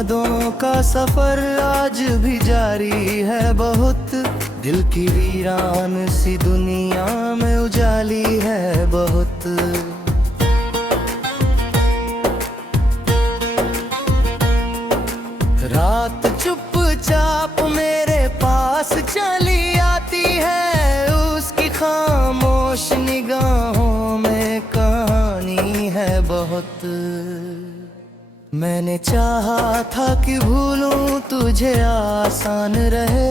यादों का सफर आज भी जारी है बहुत, दिल की वीरान सी दुनिया में उजाली है बहुत। रात चुपचाप मेरे पास चली आती है, उसकी खामोश निगाहों में कहानी है बहुत। मैंने चाहा था कि भूलूं तुझे आसान रहे,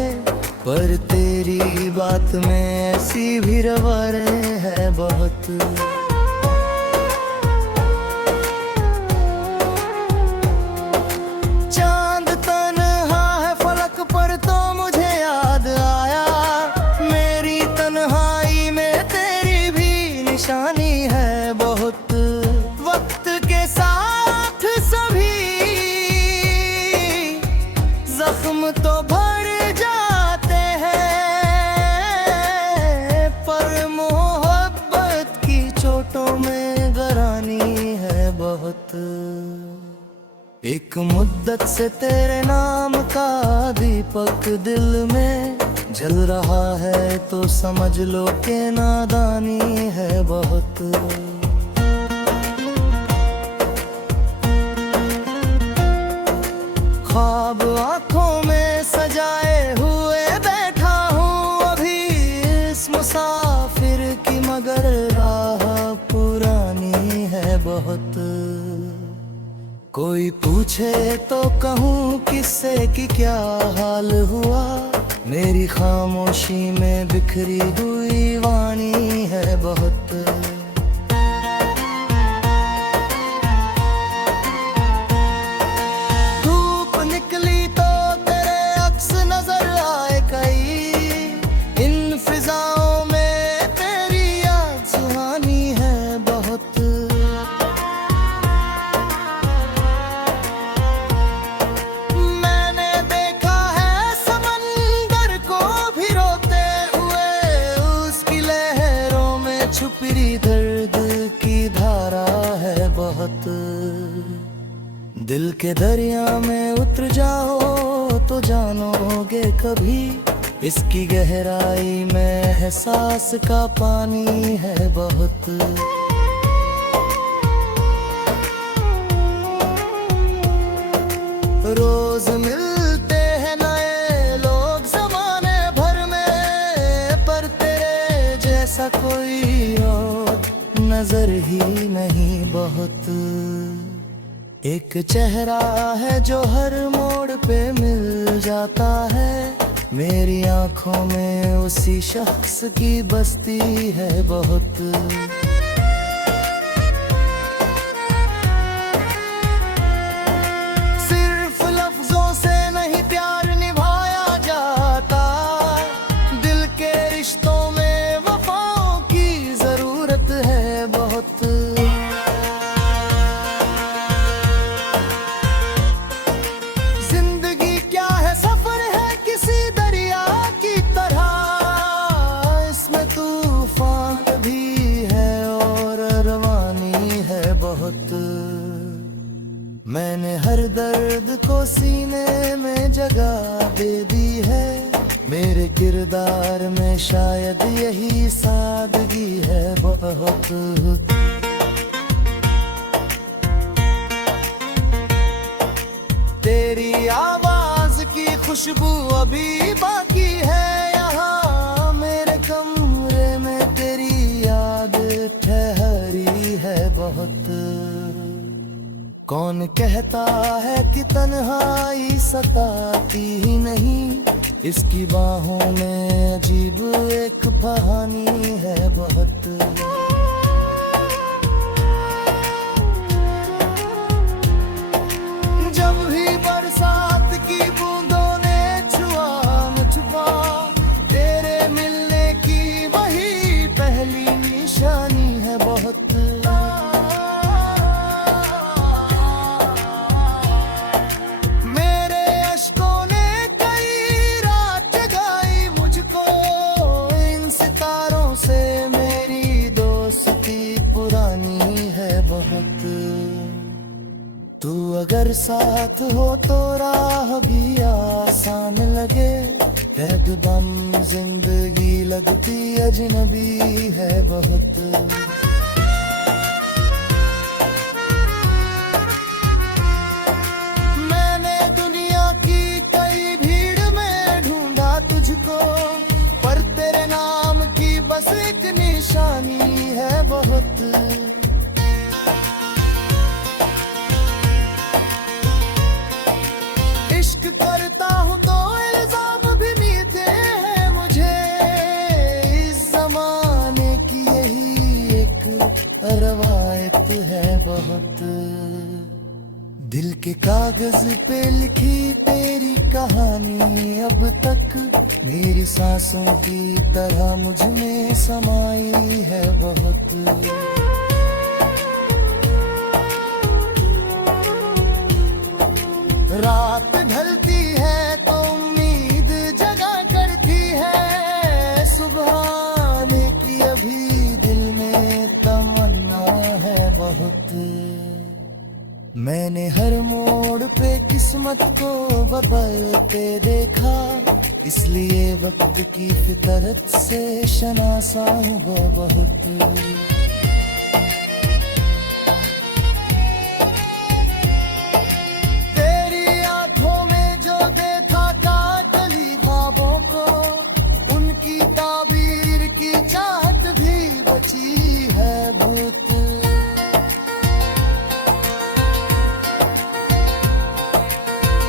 पर तेरी बात में ऐसी भी रवारे है बहुत। चांद तन्हा है फलक पर तो मुझे याद आया, मेरी तन्हाई में तेरी भी निशानी है बहुत। वक्त के साथ सभी जख्म तो भर जाते हैं, पर मोहब्बत की चोटों में गरानी है बहुत। एक मुद्दत से तेरे नाम का दीपक दिल में जल रहा है, तो समझ लो कि नादानी है बहुत। ख्वाब आंखों में सजाए हुए बैठा हूँ अभी, इस मुसाफिर की मगर राह पुरानी है बहुत। कोई पूछे तो कहूँ किससे कि क्या हाल हुआ, मेरी खामोशी में बिखरी हुई वाणी है बहुत। धूप निकली तो तेरे अक्स नजर आए कई, इन फिजाओं में तेरी याद सुहानी है बहुत। छुपी दर्द की धारा है बहुत। दिल के दरिया में उतर जाओ तो जानोगे कभी, इसकी गहराई में एहसास का पानी है बहुत। रोज मिलते हैं नए लोग ज़माने भर में, पर तेरे जैसा कोई नजर ही नहीं बहुत। एक चेहरा है जो हर मोड़ पे मिल जाता है, मेरी आंखों में उसी शख्स की बस्ती है बहुत। सिर्फ लफ्जों से नहीं प्यार निभाया जाता, दिल के रिश्तों में वफाओं की जरूरत है बहुत। जिंदगी क्या है सफर है किसी दरिया की तरह, इसमें तूफान भी है और रवानी है बहुत। मैंने हर दर्द को सीने में जगह दे दी है, मेरे किरदार में शायद यही सादगी है बहुत। तेरी आवाज की खुशबू अभी बाकी है यहाँ, मेरे कमरे में तेरी याद ठहरी है बहुत। कौन कहता है कि तन्हाई सताती ही नहीं, इसकी बाहों में अजीब एक कहानी है बहुत। जब भी बरसात की बूंदों ने छुआ मुझको, तेरे मिलने की वही पहली निशानी है बहुत। अगर साथ हो तो राह भी आसान लगे। एकदम जिंदगी लगती अजनबी है बहुत। मैंने दुनिया की कई भीड़ में ढूंढा तुझको, पर तेरे नाम की बस एक निशानी है बहुत। इश्क करता हूँ तो इल्जाम भी मिलते हैं मुझे, इस जमाने की यही एक रवायत है बहुत। दिल के कागज पे लिखी तेरी कहानी अब तक मेरी सांसों की तरह मुझ में समाई है बहुत। रात ढलती है तो उम्मीद जगा करती है, सुबह आने की अभी दिल में तमन्ना है बहुत। मैंने हर मोड़ पे किस्मत को बदलते देखा, इसलिए वक्त की फितरत से शनासा हूँ बहुत।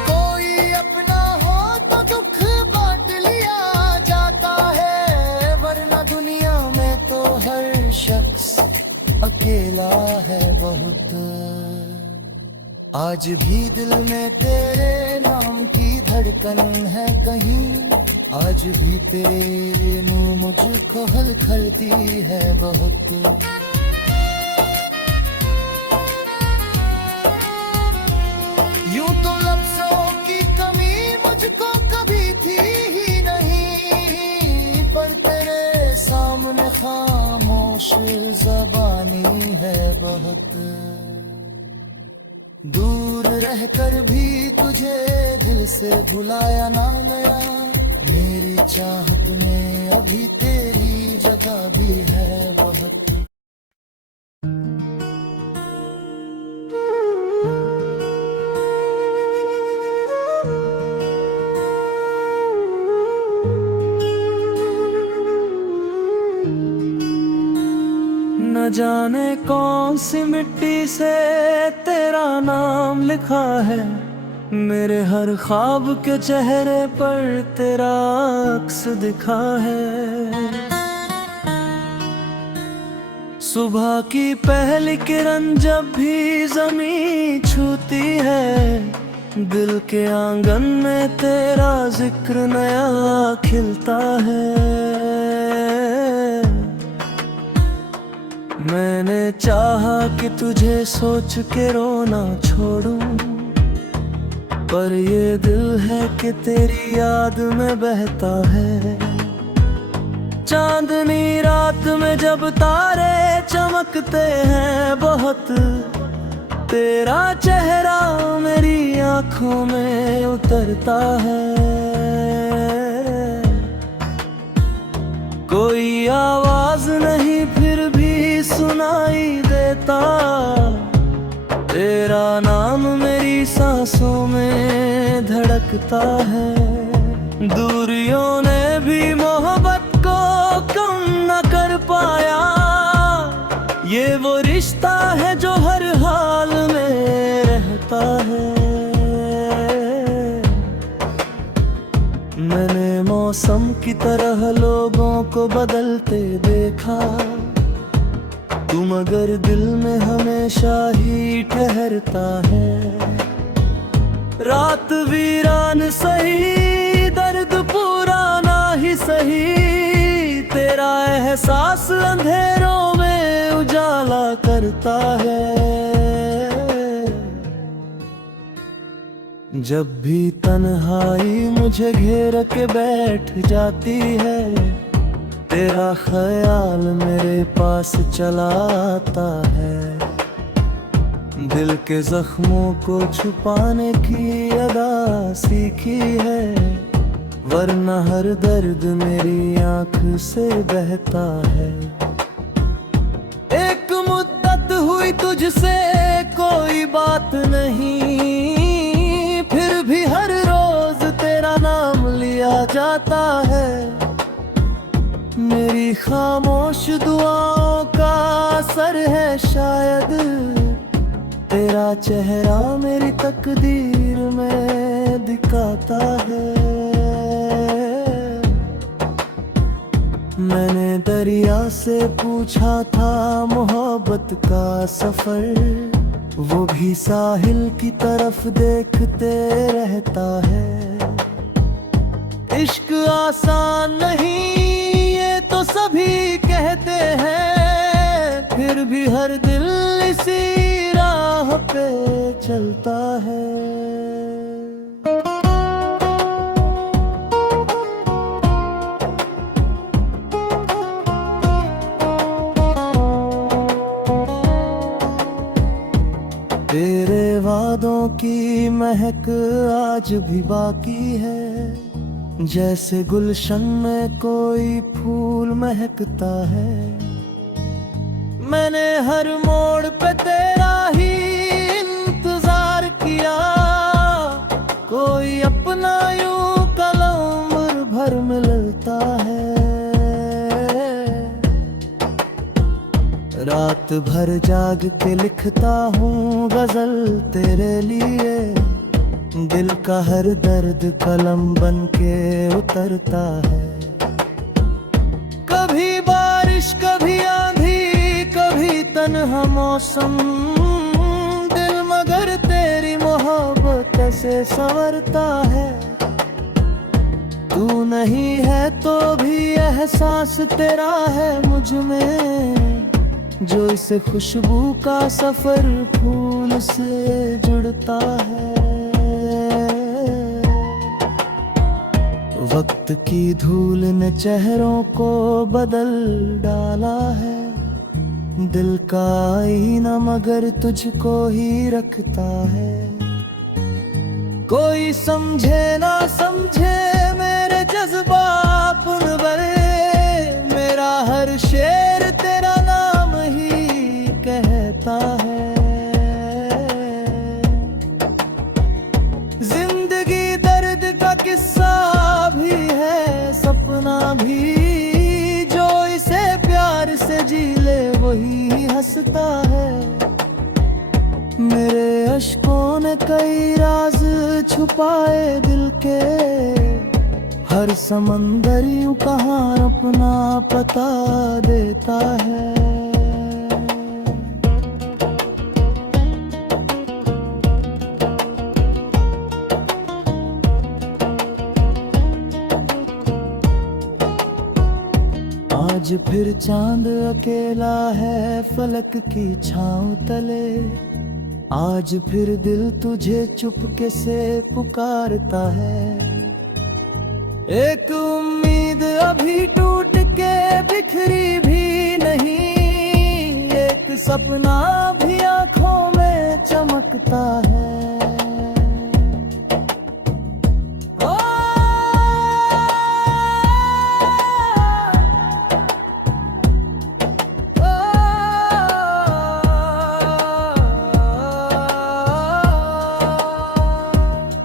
कोई अपना हो तो दुख बांट लिया जाता है, वरना दुनिया में तो हर शख्स अकेला है बहुत। आज भी दिल में तेरे नाम की धड़कन है कहीं, आज भी तेरे में मुझको हलचलती है बहुत। यूं तो लफ्जों की कमी मुझको कभी थी ही नहीं, पर तेरे सामने खामोश ज़बानी है बहुत। दूर रहकर भी तुझे दिल से भुलाया ना गया, मेरी चाहत में अभी तेरी जगह भी है बहुत। न जाने कौन सी मिट्टी से तेरा नाम लिखा है, मेरे हर ख्वाब के चेहरे पर तेरा अक्स दिखा है। सुबह की पहली किरण जब भी ज़मीं छूती है, दिल के आंगन में तेरा जिक्र नया खिलता है। मैंने चाहा कि तुझे सोच के रोना छोड़ूं, पर ये दिल है कि तेरी याद में बहता है। चांदनी रात में जब तारे चमकते हैं बहुत, तेरा चेहरा मेरी आंखों में उतरता है। कोई आवाज नहीं फिर भी सुनाई देता, तेरा नाम मेरी सांसों में धड़कता है। दूरियों ने भी मोहब्बत को कम न कर पाया, ये वो रिश्ता है जो हर हाल में रहता है। मैंने मौसम की तरह लोगों को बदलते देखा, तुम अगर दिल में हमेशा ही ठहरता है। रात वीरान सही, दर्द पुराना ही सही, तेरा एहसास अंधेरों में उजाला करता है। जब भी तन्हाई मुझे घेर के बैठ जाती है, तेरा ख्याल मेरे पास चला आता है। दिल के जख्मों को छुपाने की अदा सीखी है, वरना हर दर्द मेरी आंख से बहता है। एक मुद्दत हुई तुझसे कोई बात नहीं, फिर भी हर रोज तेरा नाम लिया जाता है। मेरी खामोश दुआओं का असर है शायद, तेरा चेहरा मेरी तकदीर में दिखाता है। मैंने दरिया से पूछा था मोहब्बत का सफर, वो भी साहिल की तरफ देखते रहता है। इश्क आसान नहीं ये तो सभी कहते हैं, फिर भी हर दिल इसी राह पे चलता है। तेरे वादों की महक आज भी बाकी है, जैसे गुलशन में कोई फूल महकता है। मैंने हर मोड़ पे तेरा ही इंतजार किया, कोई अपना यूं कलम भर मिलता है। रात भर जाग के लिखता हूँ गजल तेरे लिए, दिल का हर दर्द कलम बन के उतरता है। कभी बारिश कभी आंधी कभी तन्हा मौसम, दिल मगर तेरी मोहब्बत से संवरता है। तू नहीं है तो भी एहसास तेरा है मुझ में, जो इस खुशबू का सफर फूल से जुड़ता है। वक्त की धूल ने चेहरों को बदल डाला है, दिल का आईना मगर तुझको ही रखता है। कोई समझे ना समझे मेरे जज्बात बने, मेरा हर शेर तेरा नाम ही कहता है। जिंदगी दर्द का किस्सा भी है, सपना भी, जो इसे प्यार से जी ले वही हंसता है। मेरे अश्कों ने कई राज छुपाए दिल के, हर समंदर यूं कहाँ अपना पता देता है। आज फिर चांद अकेला है फलक की छाँव तले, आज फिर दिल तुझे चुपके से पुकारता है। एक उम्मीद अभी टूट के बिखरी भी नहीं, एक सपना भी आंखों में चमकता है।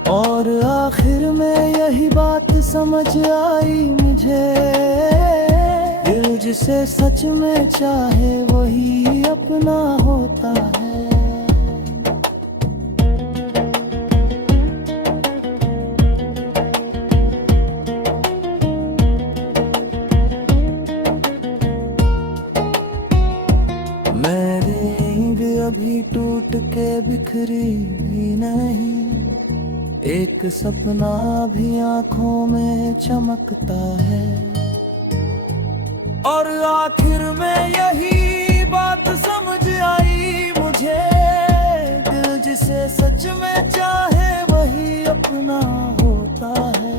और आखिर में यही बात समझ आई मुझे, दिल जिसे सच में चाहे वही अपना होता है। मेरी नींद अभी टूट के बिखरी भी नहीं, एक सपना भी आंखों में चमकता है। और आखिर में यही बात समझ आई मुझे, दिल जिसे सच में चाहे वही अपना होता है।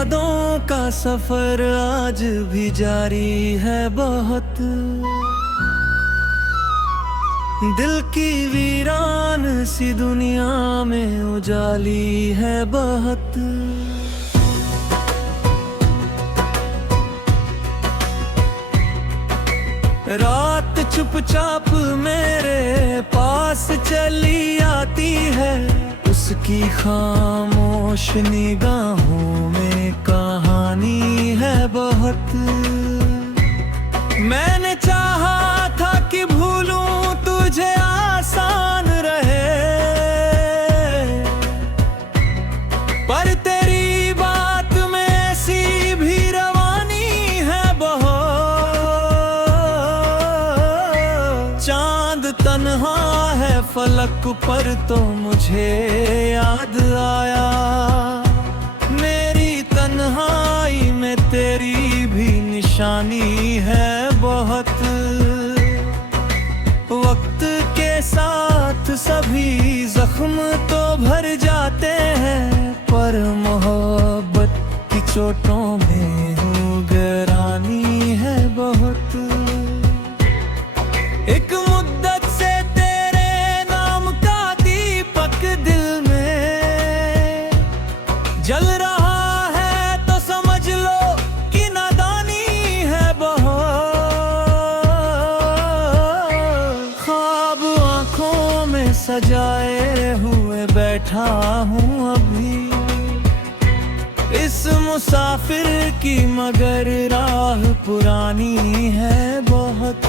यादों का सफर आज भी जारी है बहुत, दिल की वीरान सी दुनिया में उजाली है बहुत। रात चुपचाप मेरे पास चली आती है, उसकी खामोश निगाहों में कहानी है बहुत। मैंने चाहा था कि भूलूं तुझे आसान रहे, पर तेरी बात में ऐसी भी रवानी है बहुत। चांद तन्हा है फलक पर तो मुझे याद आया, मेरी तन्हाई में तेरी भी निशानी है बहुत। वक्त के साथ सभी जख्म तो भर जाते हैं, पर मोहब्बत की चोटों में निगरानी है बहुत। एक मुद्दत से तेरे नाम का दीपक दिल में जल रहा है, तो समझ लो कि नादानी है बहुत। ख्वाब आंखों में सजाए हुए बैठा हूँ अभी, इस मुसाफिर की मगर राह पुरानी है बहुत।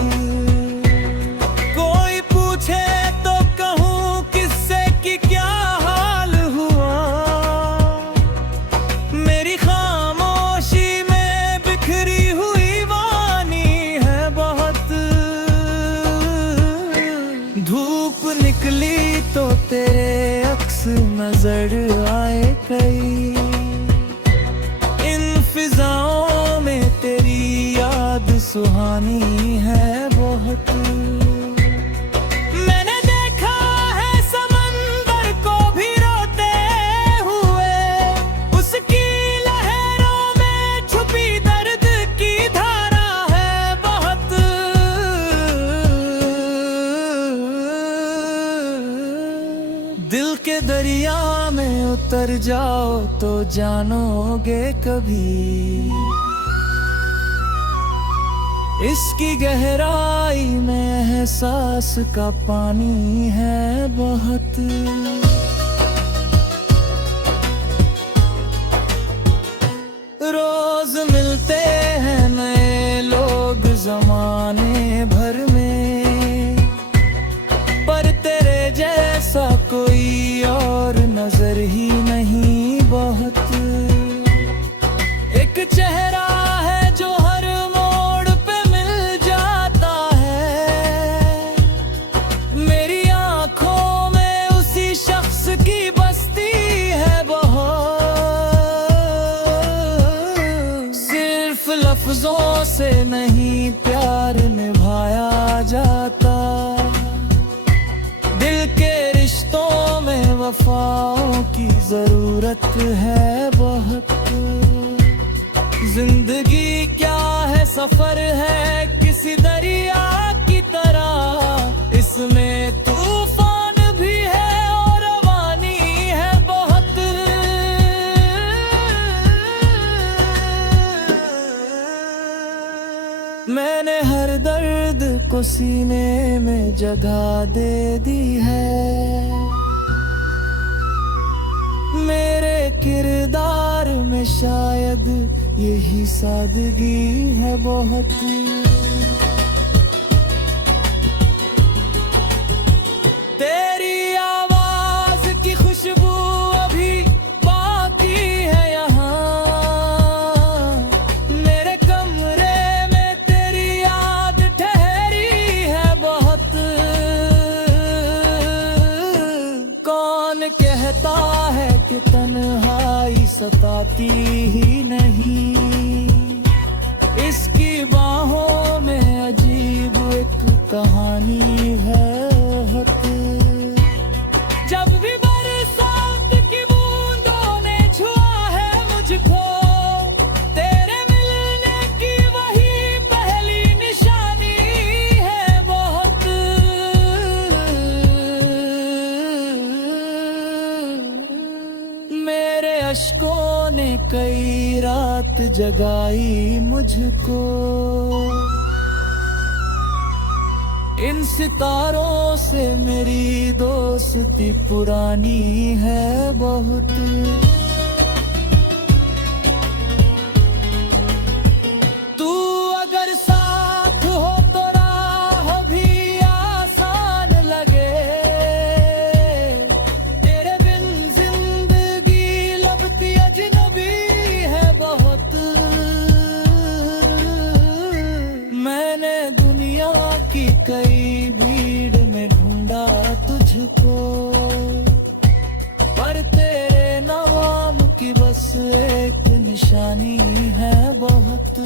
कोई पूछे तो कहूँ किससे कि क्या हाल हुआ, मेरी खामोशी में बिखरी हुई वानी है बहुत। धूप निकली तो तेरे अक्स नजर आए कई, इन फिजाओं में तेरी याद सुहानी है बहुत। मैंने देखा है समंदर को भी रोते हुए, उसकी लहरों में छुपी दर्द की धारा है बहुत। दिल के दरिया में उतर जाओ तो जानोगे कभी, इसकी गहराई में एहसास का पानी है बहुत। रोज मिलते हैं नए लोग जमाने भर में, पर तेरे जैसा कोई और नजर ही नहीं बहुत। एक चेहरा है जो हर मोड़ पे मिल जाता है, मेरी आंखों में उसी शख्स की बस्ती है बहुत। सिर्फ लफ्जों से नहीं प्यार निभाया जाता, दिल के रिश्तों में वफाओं की जरूरत है बहुत। जिंदगी क्या है सफर है किसी दरिया की तरह, इसमें तूफान भी है और रवानी है बहुत। मैंने हर दर्द को सीने में जगह दे दी है, मेरे किरदार में शायद यही सादगी है बहुत। तेरी आवाज की खुशबू अभी बाकी है यहाँ, मेरे कमरे में तेरी याद ठहरी है बहुत। कौन कहता है कि तन्हाई सताती ही नहीं, इसकी बाहों में अजीब एक कहानी है बहुत। जब भी बरसात की बूंदों ने छुआ है मुझको, जगाई मुझको। इन सितारों से मेरी दोस्ती पुरानी है बहुत। तू अगर साथ हो तो राह भी आसान लगे। तेरे बिन जिंदगी लगती अजनबी है बहुत। मैंने दुनिया की कई भीड़ में ढूंढा तुझको, पर तेरे नाम की बस एक निशानी है बहुत।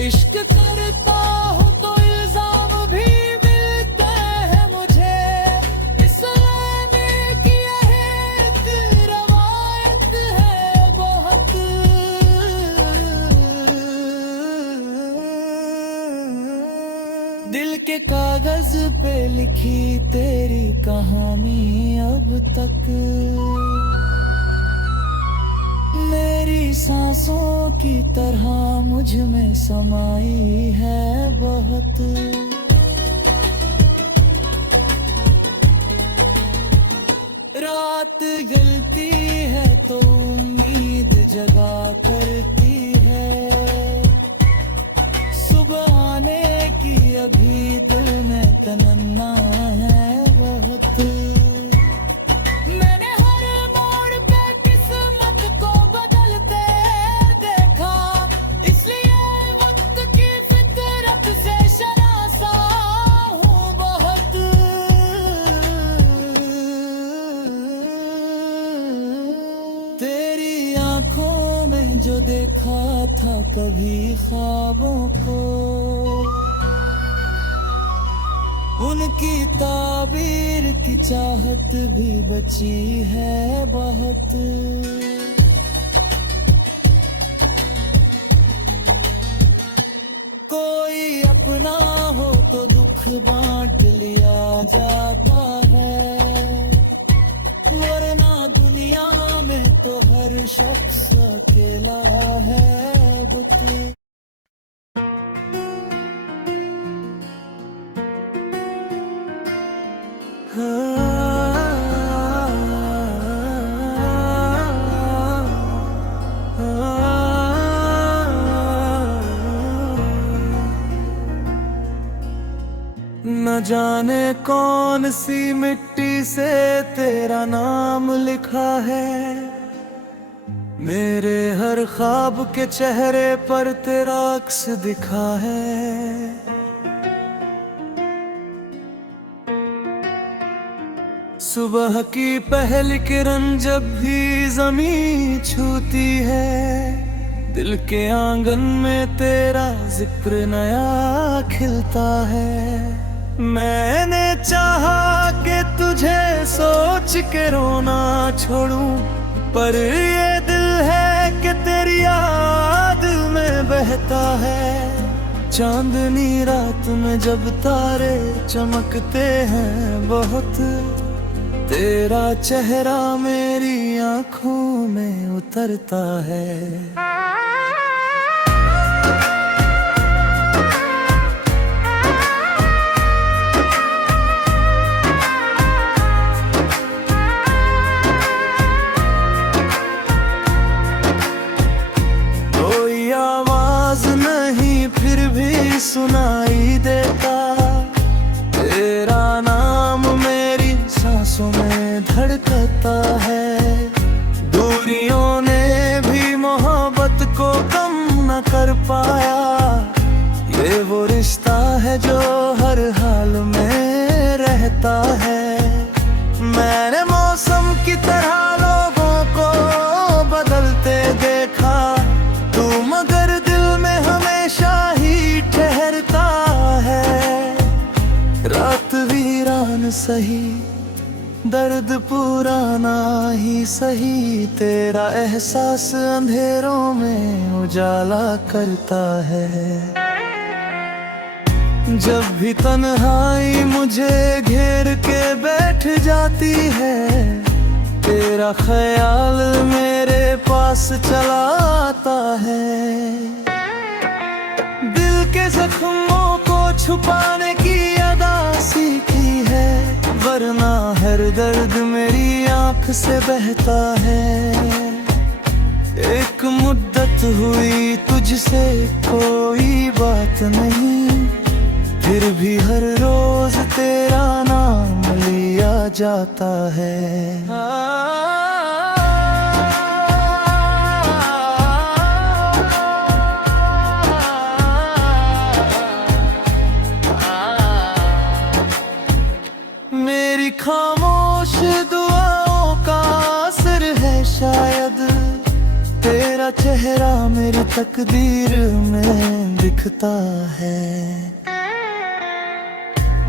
इश्क करता हूँ तो इल्जाम भी मिलते हैं मुझे। इस आने की एक रवायत है बहुत। दिल के कागज पे लिखी तेरी कहानी अब तक मेरी सांसों की तरह मुझ में समाई है बहुत। रात जलती है तो उम्मीद जगा करती है। सुबह आने की अभी दिल में तमन्ना है बहुत। मैंने हर मोड़ पे किस्मत को बदलते देखा, इसलिए वक्त की फितरत से शनासा हूँ बहुत। तेरी आंखों में जो देखा था कभी ख्वाबों को, उनकी ताबीर की चाहत भी बची है बहुत। कोई अपना हो तो दुख बांट लिया जाता है, वरना दुनिया में तो हर शख्स अकेला है बुत। न जाने कौन सी मिट्टी से तेरा नाम लिखा है, मेरे हर ख्वाब के चेहरे पर तेरा अक्स दिखा है। सुबह की पहली किरण जब भी ज़मीं छूती है, दिल के आंगन में तेरा जिक्र नया खिलता है। मैंने चाहा कि तुझे सोच के रोना छोड़ूं, पर ये दिल है कि तेरी याद में बहता है। चांदनी रात में जब तारे चमकते हैं बहुत, तेरा चेहरा मेरी आंखों में उतरता है। कोई आवाज नहीं फिर भी सुनाई देता, तेरा नाम मेरी सांसों में धड़कता है। दूरियों ने भी मोहब्बत को कम न कर पाया, ये वो रिश्ता है जो हर हाल में रहता है। मैंने मौसम की तरह लोगों को बदलते देखा, तू मगर दिल में हमेशा ही ठहरता है। रात वीरान सही, दर्द पुराना ही सही, तेरा एहसास अंधेरों में उजाला करता है। जब भी तन्हाई मुझे घेर के बैठ जाती है, तेरा ख्याल मेरे पास चला आता है। दिल के जख्मों को छुपाने की अदा सीखी है, वरना हर दर्द मेरी आंख से बहता है। एक मुद्दत हुई तुझसे कोई बात नहीं, फिर भी हर रोज तेरा नाम लिया जाता है। मेरी खामोश दुआओं का असर है शायद, तेरा चेहरा मेरी तकदीर में दिखता है।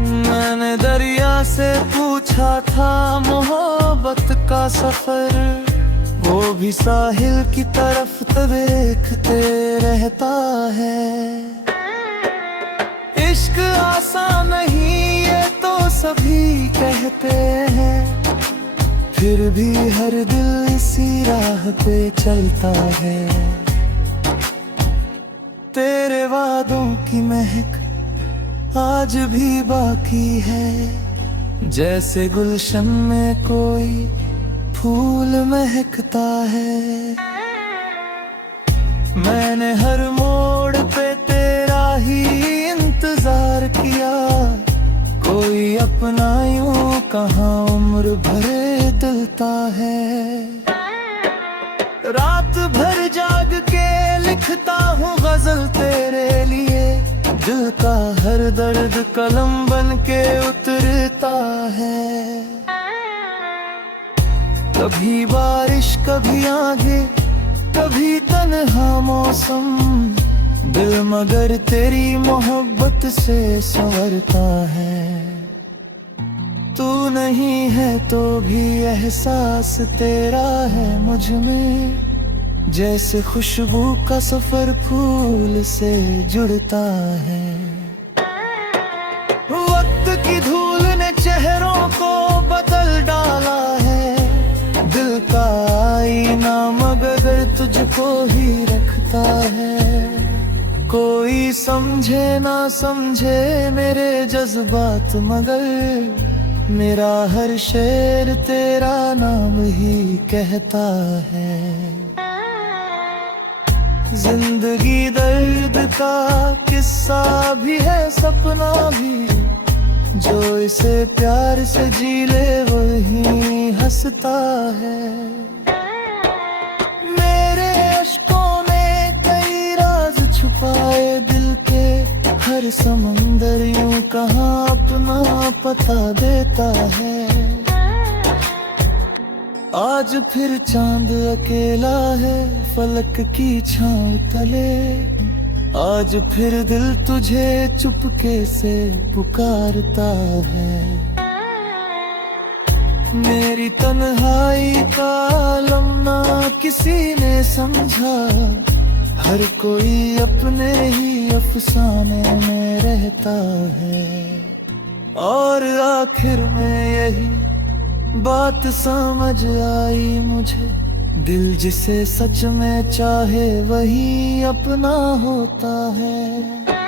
मैंने दरिया से पूछा था मोहब्बत का सफर, वो भी साहिल की तरफ देखते रहता है। इश्क आसान नहीं ये तो सभी कहते हैं, फिर भी हर दिल इसी राह पे चलता है। तेरे वादों की महक आज भी बाकी है, जैसे गुलशन में कोई फूल महकता है। मैंने हर मोड़ पे तेरा ही इंतजार किया, कोई अपना यूं कहाँ उम्र भरे दिलता है। रात भर जाग के लिखता हूँ गजल तेरे लिए, दिल का हर दर्द कलम बन के उतरता है। कभी बारिश कभी आगे कभी तन्हा मौसम, दिल मगर तेरी मोहब्बत से संवरता है। तू नहीं है तो भी एहसास तेरा है मुझ में, जैसे खुशबू का सफर फूल से जुड़ता है। वक्त की धूल ने चेहरों को बदल डाला है, दिल का आईना मगर तुझको ही रखता है। कोई समझे ना समझे मेरे जज्बात, मगर मेरा हर शेर तेरा नाम ही कहता है। जिंदगी दर्द का किस्सा भी है सपना भी, जो इसे प्यार से जी ले वही हंसता है। मेरे अश्कों ने कई राज छुपाए दिल के, हर समंदर यूं कहाँ अपना पता देता है। आज फिर चांद अकेला है फलक की छांव तले, आज फिर दिल तुझे चुपके से पुकारता है। मेरी तन्हाई का आलम ना किसी ने समझा, हर कोई अपने ही अफसाने में रहता है। और आखिर में यही बात समझ आई मुझे, दिल जिसे सच में चाहे वही अपना होता है।